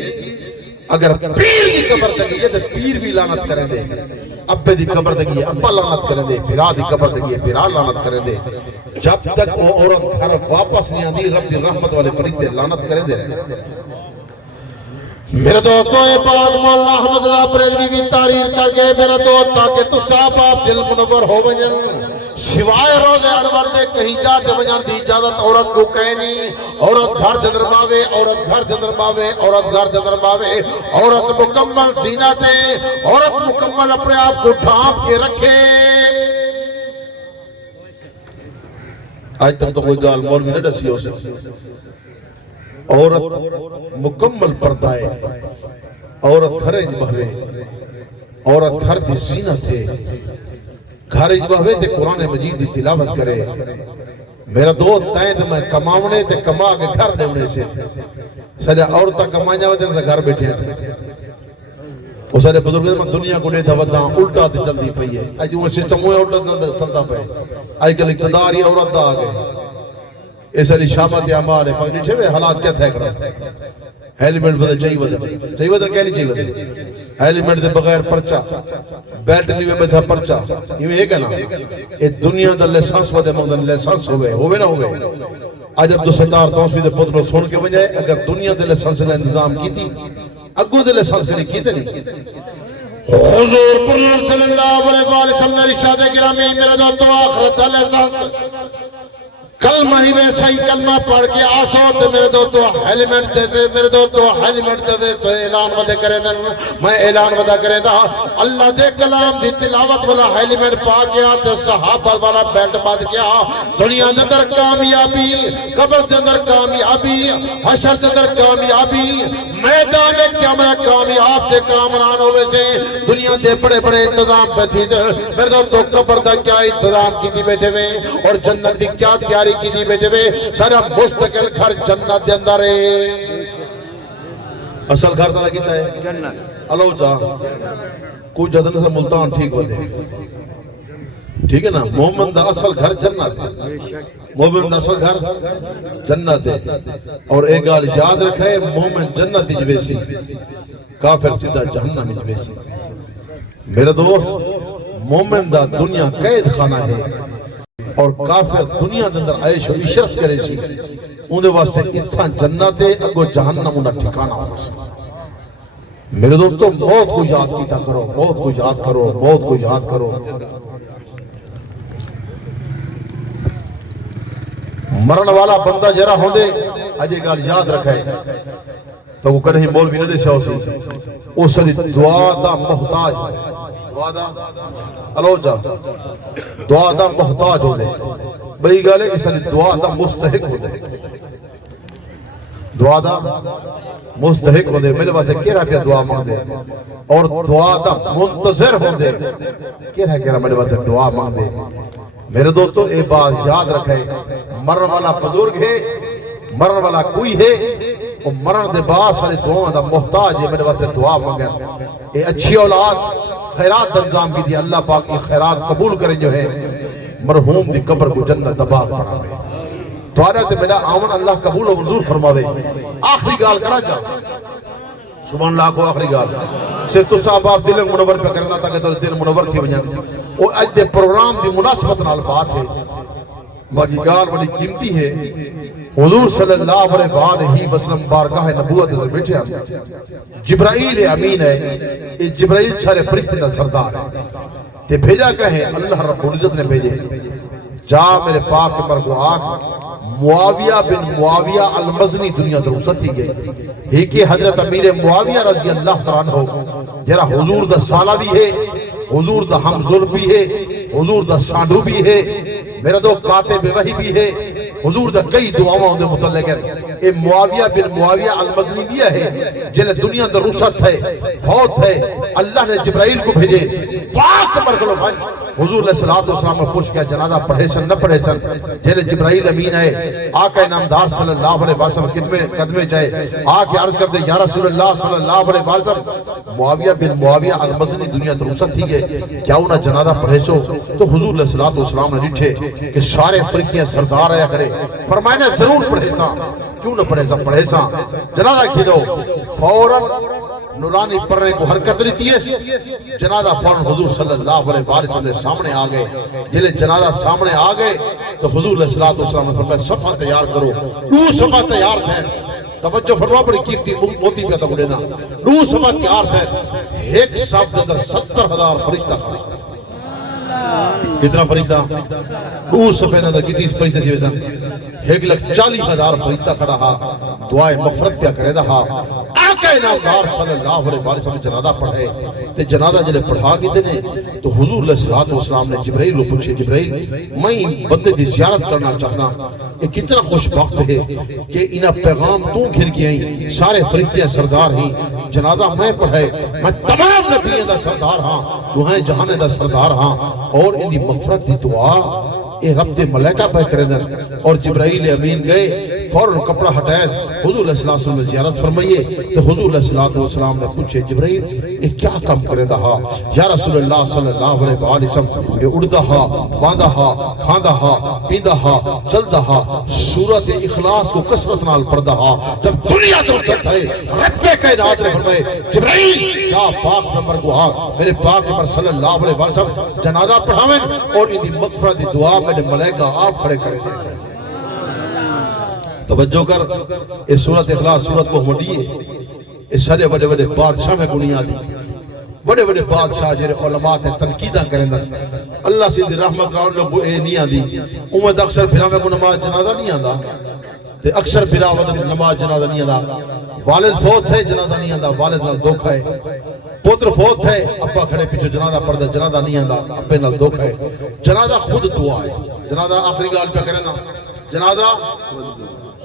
اگر پیر دی قبر دے گئی ہے تو پیر بھی لعنت کریں دے ابے دی قبر دے گئی ہے ابا لعنت کریں دے پیرا دی قبر دے گئی ہے پیرا لعنت کریں دے جب تک وہ عورت گھر واپس نہیں آنی رب دی رحمت والے فرشتے لعنت کریں دے رہے میرے دوستوں پاک مولا احمد بریلوی کی تعریف کر کے میرے دوست تاکہ تو صحابہ دل منور ہو وجن سوائے روزے انور دے کہیں جا دے وجن دی اجازت عورت کو کہنی عورت گھر دے اندر باوے عورت گھر دے اندر باوے عورت گھر دے اندر باوے عورت مکمل زینت ہے عورت مکمل اپنے آپ کو ڈھانپ کے رکھے آج تک تو کوئی گال مولوی نہ ڈسی ہو سکتی عورت مکمل پردہ ہے عورت گھر بہوے عورت گھر دی زینت ہے گھر بہوے تے قرآن مجید دی تلاوت کرے میرا دوست تین میں کماونے تے کما کے گھر دیونے سے سارے عورتہ کمائیں جاوے تے گھر بیٹھے ہیں وہ سارے بزرگ میں دنیا کو نہیں دھوتا الٹا تے چل دی پئی ہے آج وہ سسٹم ہوئے الٹا چلتا پہ آج کل اقتدار ہی عورت دا آگئے اس علی شامت اعمال ہے پاک نیچے میں حالات کیا تھے کرا ہیلمٹ بدل چاہیے بدل کیا نہیں چاہیے بدل ہیلمٹ دے بغیر پرچا بیٹری میں بیٹھا پرچا یہ ایک ہے نا یہ دنیا دا لیسانس ودے مقدر لیسانس ہوئے نہ ہوئے آج اب 217 توسوی دے پترو سن کے بجائے اگر دنیا دے لیسانس نے نظام کی تھی اگو دے لیسانس نے کی تھی نہیں حضور صلی اللہ علیہ وسلم نے رشاد گرامی میرے دوستو آخرت دا لیسانس کلمہ ہی ویسا ہی کلمہ پڑھ کے آسو تے میرے دوستو ہیلمٹ دے دے میرے دوستو ہیلمٹ دے دے تو اعلان ودے کرے دے میں اعلان ودا کرے دا اللہ دے کلام دی تلاوت والا ہیلمٹ پا گیا تے صحابہ والا بیلٹ باندھ گیا دنیا دے اندر کامیابی قبر دے اندر کامیابی حشر دے اندر کامیابی میدان قیامت کامیاب تے کامران ہوئے سے دنیا دے بڑے بڑے انتظام پہ تھی میرے دوستو قبر دا کیا انتظام کی تھی بیٹھے ہوئے اور جنت دی کیا تیاری کی دی بیٹھے ہوئے سارا مستقل گھر جنت دے اندر ہے اصل گھر تھا کیتا ہے جنت اللہ چاہ کوئی جدن سے ملتان ٹھیک ہوتے ہیں ٹھیک ہے نا مومن دا اصل گھر جنت ہے مومن دا اصل گھر جنت ہے اور ایک گال یاد رکھے مومن جنت جویسی کافر سیدھا جہنم جویسی میرا دوست مومن دا دنیا قید خانہ ہے اور کافر دنیا دے اندر عیش و عشرت کرے سی اندے واسطے اتھا جنت ہے اگو جہنم انہا ٹھکانا ہو سی میرے دوستو موت کو یاد کیتا کرو موت کو یاد کرو موت کو یاد کرو مرن والا بندہ جرا ہوندے اجے گال یاد رکھے تو وہ کدی مولوی نہ دسیا سی او ساری دعا دا محتاج دعا دا الوجا دعا دا محتاج ہوندے بئی گل ہے کہ ساری دعا دا مستحق ہوندے دعا دا مستحق ہوندے میرے واسطے کیڑا پیا دعا مانگدے اور دعا دا منتظر ہوندے کیڑا میرے واسطے دعا مانگدے میرے دوستو اے بات یاد رکھے مرن والا بزرگ ہے مرن والا کوئی ہے اور مرن دے بعد سارے دعا دا محتاج ہے میرے واسطے دعا مانگے اے اچھی اولاد خیرات دا انتظام کی دی اللہ پاک یہ خیرات قبول کریں جو ہے مرحوم دی قبر کو جنت دا باغ بناوے توارا تے میرا آمن اللہ قبول و منظور فرماوے آخری گال کرا جا سبحان اللہ کو آخری گال صرف تو صاحب آپ دل منور پہ کرنا تاکہ تو دل منور تھی بجان اور اج دے پروگرام دی مناسبت نال بات ہے باقی گال بڑی قیمتی ہے حضور صلی اللہ علیہ وسلم بارگاہ نبوت در بیٹھے ہیں جبرائیل امین ہے یہ جبرائیل سارے فرشتے دا سردار ہے تے بھیجا کہے اللہ رب العزت نے بھیجے جا میرے پاک مرگو آکھ معاویہ بن معاویہ المزنی دنیا در رخصت ہی گئے ہی کہ حضرت امیر معاویہ رضی اللہ تعالیٰ عنہ جرا حضور دا سالہ بھی ہے حضور دا حمزل بھی ہے حضور دا سانڈو بھی ہے میرا دو کاتب وحی بھی ہے حضور دا کئی دعاواں ہوندے متعلق ہے اے معاویہ بن معاویہ المزنی بھی ہے جنہیں دنیا در رخصت ہے فوت ہے اللہ نے جبرائیل کو بھیجے پاک مرکلو بھائی حضور علیہ السلام نے پوچھ کیا جنازہ پڑھے سن نہ پڑھے سن جنہیں جبرائیل امین ہے آقا نامدار صلی اللہ علیہ وسلم قدمے چاہے آکے عرض کر دے یا رسول اللہ صلی اللہ علیہ وسلم معاویہ بن معاویہ المزنی دنیا در رخصت تھی گئے کیا انہا جنازہ پڑھے سو تو حضور علیہ السلام نے ڈٹھے کہ سارے فرقیاں سردار آیا کرے فرمائنے ضرور پڑھے سا کیوں نہ پڑھے سا جنازہ کھیلو فوراً نورانی پڑھنے کو حرکت نہیں تھی جنازہ فوراً حضور صلی اللہ علیہ وسلم سامنے آگئے جلے جنازہ سامنے آگئے تو حضور علیہ السلام نے فرمایا صفحہ تیار کرو دو صفحہ تیار تھے توجہ فرما بڑی قیمتی موتی پہ تک لینا دو صفحہ تیار تھے ایک صف در 70,000 فرشتہ کھڑا کتنا فرشتہ دو صفحہ در کتنی فرشتہ تھی ویسا 1,40,000 فرشتہ کھڑا ہا دعائے مغفرت پہ کرے رہا آقا نامدار صلی اللہ علیہ وسلم جنازہ پڑھے تے جنازہ جلے پڑھا کی دینے تو حضور علیہ السلام نے جبرائیل کو پوچھے جبرائیل میں بندے دی زیارت کرنا چاہتا یہ کتنا خوش بخت ہے کہ انہا پیغام تو گھر گیا ہیں سارے فرشتے سردار ہیں جنازہ میں پڑھے میں تمام نبیوں دا سردار ہاں دوہائیں جہانے دا سردار ہاں اور انہی مغفرت دی دعا اے رب دے ملائکہ پہ کرے دن اور جبرائیل امین گئے فوراً کپڑا ہٹائے حضور علیہ السلام نے زیارت فرمائیے تو حضور علیہ السلام نے پوچھے جبرائیل یہ کیا کام کرے دہا یا رسول اللہ صلی اللہ علیہ وسلم یہ اڑدہ ہا باندہ ہا کھاندہ ہا پیندہ ہا چلدہ ہا سورت اخلاص کو کسرت نال پردہ ہا جب دنیا تو چلتا ہے رب کائنات نے فرمائے جبرائیل یا پاک نمبر کو ہا میرے پاک نمبر صلی اللہ علیہ وسلم جنازہ پڑھاویں اور انہی مغفرت دعا میں ملائکہ آپ کھڑے کرے دیں توجہ کر اس سورت اخلاص سورت محمدی ہے اس سارے بڑے بڑے بادشاہ میں گنیا دی بڑے بڑے بادشاہ جنہیں علماء تے تنقیدہ کریں دا اللہ سے دی رحمت راؤں اے نہیں آدھی امید اکثر پھرا میں کو نماز جنازہ نہیں آدھا تے اکثر پھرا ودن نماز جنازہ نہیں آدھا والد فوت ہے جنازہ نہیں آدھا والد نال دکھ ہے پوتر فوت ہے ابا کھڑے پیچھے جنازہ پڑھتا جنازہ نہیں آدھا ابے نال دکھ ہے جنازہ خود دعا ہے جنازہ آخری گال پہ کریں نا جنازہ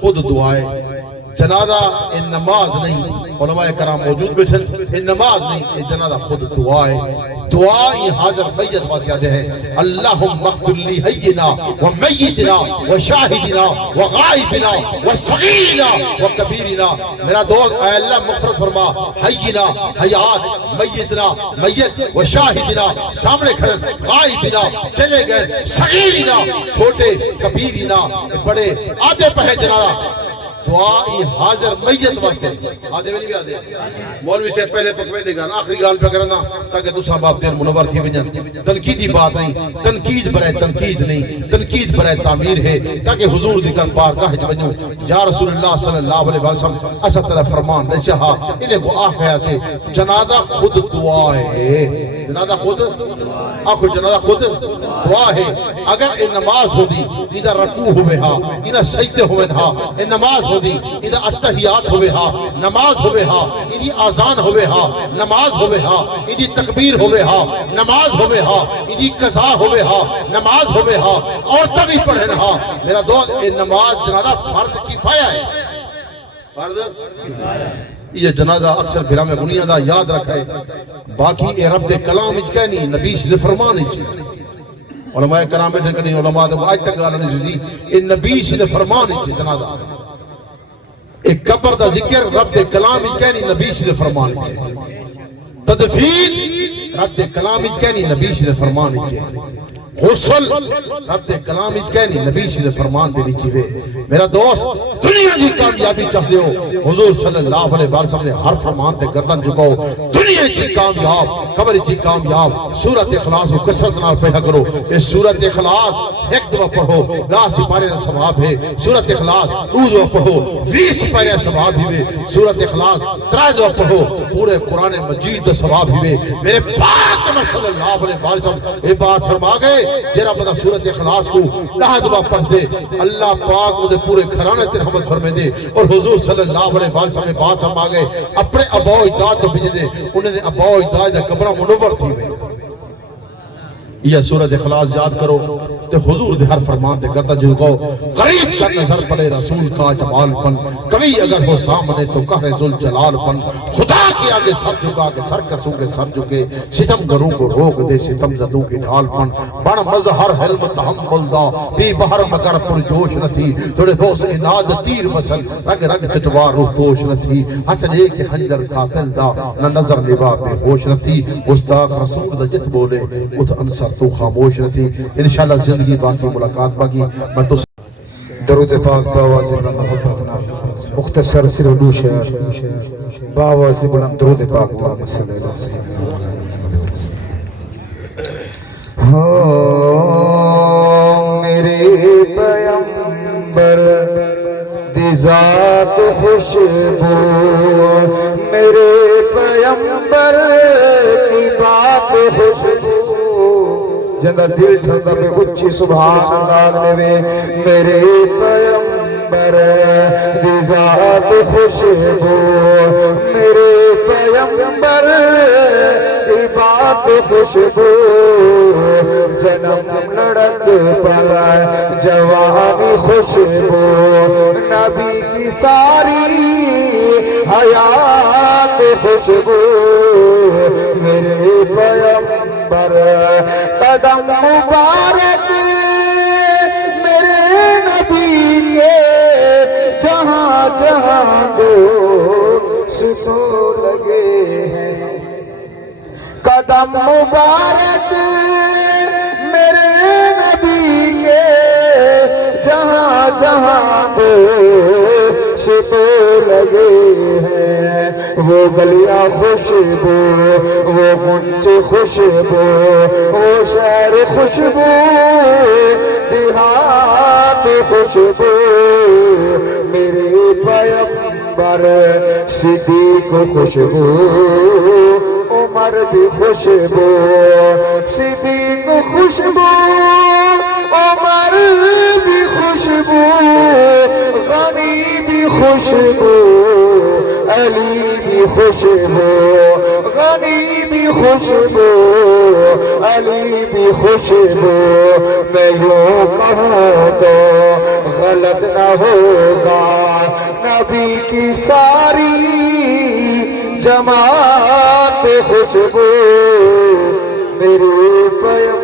خود دعا ہے جنازہ ان نماز نہیں علماء کرام موجود بیٹھن ان نماز نہیں یہ جنازہ خود دعا ہے دعا یہ حاضر میت واسیادہ ہے اللہم اغفر لی حینا ومیتنا وشاہدنا وغائبنا وصغیرنا وکبیرنا میرا دوست اے اللہ مغفرت فرما حینا حیات میتنا میت وشاہدنا سامنے کھڑے غائبنا چلے گئے صغیرنا چھوٹے کبیرنا بڑے آدھے پہے جنازہ دعائی حاضر میت واسطے آدھے بھی نہیں بھی آدھے مولوی سے پہلے پکوے دے گا آخری گال پہ کرنا تاکہ تو صاحب دیر منور تھی وجن تنقیدی بات نہیں تنقید برائے تنقید نہیں تنقید برائے تعمیر ہے تاکہ حضور دی کر پار کہہ جب یا رسول اللہ صلی اللہ علیہ وسلم ایسا طرح فرمان دے چاہا انہیں کو آخیا سے جنازہ خود دعا ہے جنازہ خود آخر جنازہ خود دعا ہے اگر ان نماز ہو دی ادھا رکوع ہوئے ہا ادھا سجدے ہوئے ہا ان نماز ہو دی ادھا اتحیات ہوئے ہا نماز ہوئے ہا ادھی آزان ہوئے ہا نماز ہوئے ہا ادھی تکبیر ہوئے ہا نماز ہوئے ہا ادھی قضا ہوئے ہا نماز ہوئے ہا اور تبھی پڑھیں ہا میرا دوست ان نماز جنازہ فرض کفایہ ہے فرض یہ جنازہ اکثر بھرا میں گنیا دا یاد رکھے باقی اے رب دے کلام اچ کہنی نبی سے فرمان اچ علماء کرام میں جنگنی علماء دے آج تک گالا نہیں سوزی اے نبی سے فرمان اچ جنازہ ایک قبر دا ذکر رب دے کلام اچ کہنی نبی سے فرمان اچ تدفین رب دے کلام اچ کہنی نبی سے فرمان اچ غسل رب دے کلام اچ کہنی نبی سے فرمان دے نیچے وے میرا دوست دنیا دی کامیابی چاہتے ہو حضور صلی اللہ علیہ وسلم نے ہر فرمان تے گردن جھکاؤ دنیا کی کامیاب قبر کی کامیاب سورۃ اخلاص کو کثرت نال پڑھا کرو یہ سورۃ اخلاص ایک دفعہ پڑھو 10 سپارے کا ثواب ہے سورۃ اخلاص 2 دفعہ پڑھو 20 سپارے کا ثواب ہے سورۃ اخلاص 3 دفعہ پڑھو پورے قرآن مجید کا ثواب ہے میرے پاک صلی اللہ علیہ وسلم یہ بات فرما گئے جرا بتا سورۃ اخلاص کو 10 دفعہ پڑھ دے اللہ پاک وہ پورے گھرانے تے رحمت فرمائے دے اور حضور صلی اللہ علیہ وسلم بات فرما گئے اپنے ابا و اجداد تو بھیجے دے انہوں نے ابا و اجداد دا قبر منور تھی ہوئے یہ سورۃ اخلاص یاد کرو تے حضور دے ہر فرمان دے کرتا جو گو غریب کا نظر پڑے رسول کا جمال پن کبھی اگر ہو سامنے تو قہر ذل جلال پن خدا کے آگے سر جھکا کے سر کسوں کے سر جھکے ستم گروں کو روک دے ستم زدوں کی ڈھال پن بڑ مظہر حلم تحمل دا بھی بہر مگر پر جوش نہ تھی تھوڑے بوس اناد تیر وصل رگ رگ چتوار روح پوش نہ تھی ہتھ لے کے خنجر قاتل دا نہ نظر لبا بے ہوش نہ تھی گستاخ رسول دا جت بولے اتھ انصر تو خاموش نہ تھی انشاءاللہ زندگی باقی ملاقات باقی میں تو درود پاک باواز بلند محبتنا مختصر صرف دو شعر باواز بلند درود پاک اللہم صلی اللہ علیہ وسلم میرے پیمبر دی ذات خوشبو میرے پیمبر کی بات خوشبو جندہ دل ٹھندا پہ اچھی سبحان اللہ لے میرے پیمبر دی ذات خوشبو میرے پیمبر کی بات خوشبو جنم لڑک پر جوانی خوشبو نبی کی ساری حیات خوشبو میرے پیمبر قدم مبارک میرے نبی کے جہاں جہاں دو سسو لگے ہیں قدم مبارک میرے نبی کے جہاں جہاں دو سسو لگے ہیں وہ گلیاں خوشبو وہ گنج خوشبو وہ شہر خوشبو دیہات خوشبو میرے پیمبر صدیق خوشبو عمر بھی خوشبو صدیق خوشبو عمر بھی خوشبو غنی بھی خوشبو علی بھی خوشبو غنی بھی خوشبو علی بھی خوشبو میں یوں کہوں تو غلط نہ ہوگا نبی کی ساری جماعت خوشبو میرے پیمبر